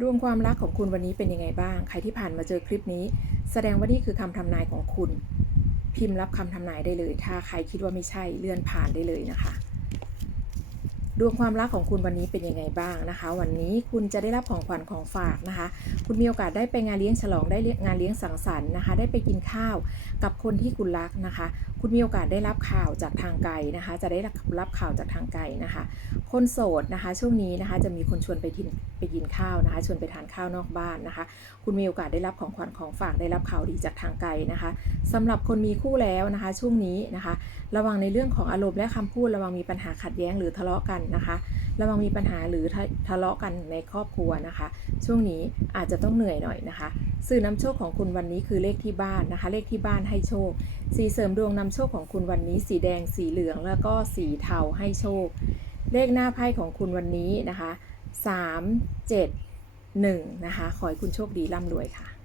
ดวงความรักของคุณวันนี้เป็นยังไงบ้าง ใครที่ผ่านมาเจอคลิปนี้ แสดงว่านี่คือคำทำนายของคุณ พิมพ์รับคำทำนายได้เลย ถ้าใครคิดว่าไม่ใช่เลื่อนผ่านได้เลยนะคะ ดวงความรักของคุณวันนี้เป็นยังไงบ้างนะคะ วันนี้คุณจะได้รับของขวัญของฝากนะคะ คุณมีโอกาสได้ไปงานเลี้ยงฉลองได้งานเลี้ยงสังสรรค์นะคะ ได้ไปกินข้าวกับคนที่คุณรักนะคะ คุณมีโอกาสได้รับข่าวจากทางไกลนะคะ จะได้รับข่าวจากทางไกลนะคะ คนโสดนะคะ ช่วงนี้นะคะจะมีคนชวนไปกินไปกินข้าวนะคะ ชวนไปทานข้าวนอกบ้านนะคะ คุณมีโอกาสได้รับของขวัญของฝากได้รับข่าวดีจากทางไกลนะคะสำหรับคนมีคู่แล้วนะคะ ช่วงนี้นะคะ ระวังในเรื่องของอารมณ์และคำพูดระวังมีปัญหาขัดแย้งหรือทะเลาะกันนะคะระวังมีปัญหาหรือทะทะเลาะกันในครอบครัวนะคะ ช่วงนี้อาจจะต้องเหนื่อยหน่อยนะคะ สื่อนำโชคของคุณวันนี้คือเลขที่บ้านนะคะ เลขที่บ้านให้โชค สีเสริมดวงนำโชคของคุณวันนี้ สีแดงสีเหลืองแล้วก็สีเทาให้โชค เลขหน้าไพ่ของคุณวันนี้นะคะ 3 7 1 นะคะ ขอให้คุณโชคดีร่ำรวยค่ะ